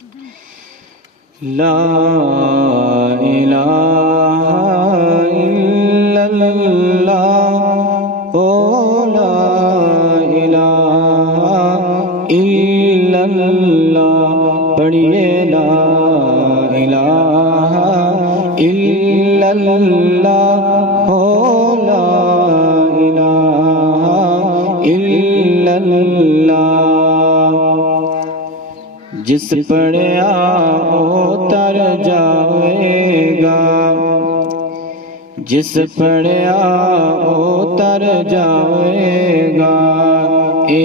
لا الہ الا اللہ، او لا الہ الا اللہ، پڑھیے لا الہ الا اللہ، او لا الہ الا اللہ۔ جس پڑھیا او تر جاوے گا، جس پڑھیا او تر جاوے گا، اے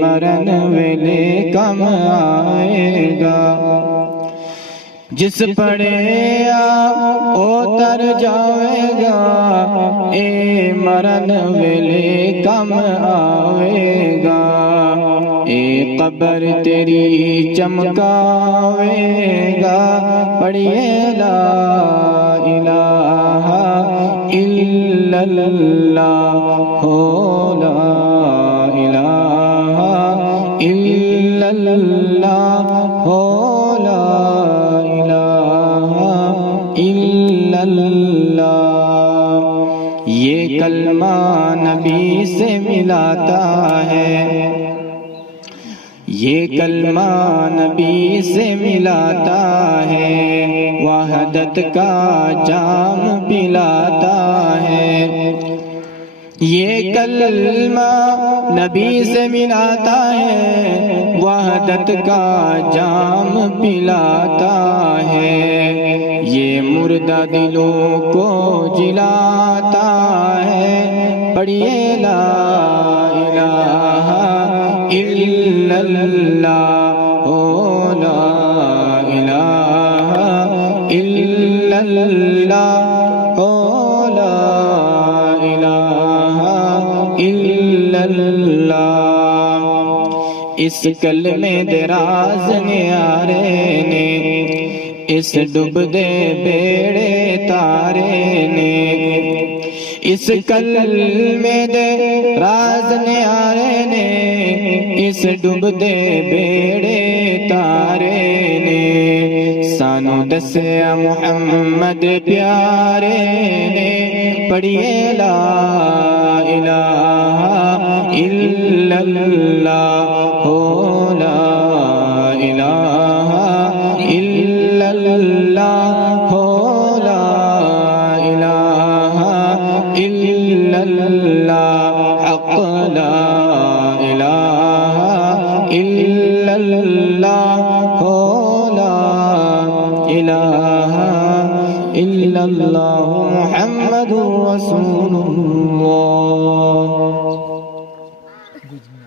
مرن ویلے کم آئے گا۔ جس پڑھیا او تر جاوے گا، اے مرن ویلے کم آوے گا۔ اے قبر تیری چمکاوے گا، پڑھیے لا الہ الا اللہ، ہو لا الہ الا اللہ، ہو لا الہ الا اللہ۔ یہ کلمہ نبی سے ملاتا ہے، یہ کلمہ نبی سے ملاتا ہے، وحدت کا جام پلاتا ہے۔ یہ کلمہ نبی سے ملاتا ہے، وحدت کا جام پلاتا ہے۔ یہ مردہ دلوں کو جلاتا ہے، پڑھیے لا الہ الا اللہ، او لا الہ الا اللہ، او لا الہ الا اللہ۔ اس کلمے دے راز نیارے نے، اس ڈب دے بیڑے تارے نے، اس کلمے دے راز نیارے نے، اس ڈب دے بیڑے تارے نے۔ سانو دسیا محمد پیارے نے، پڑھیے لا الہ الا اللہ، ہو لا الہ الا اللہ، ہو لا الہ الا اللہ، حق لا الہ الا اللہ، ہو لا الہ الا اللہ، محمد رسول اللہ۔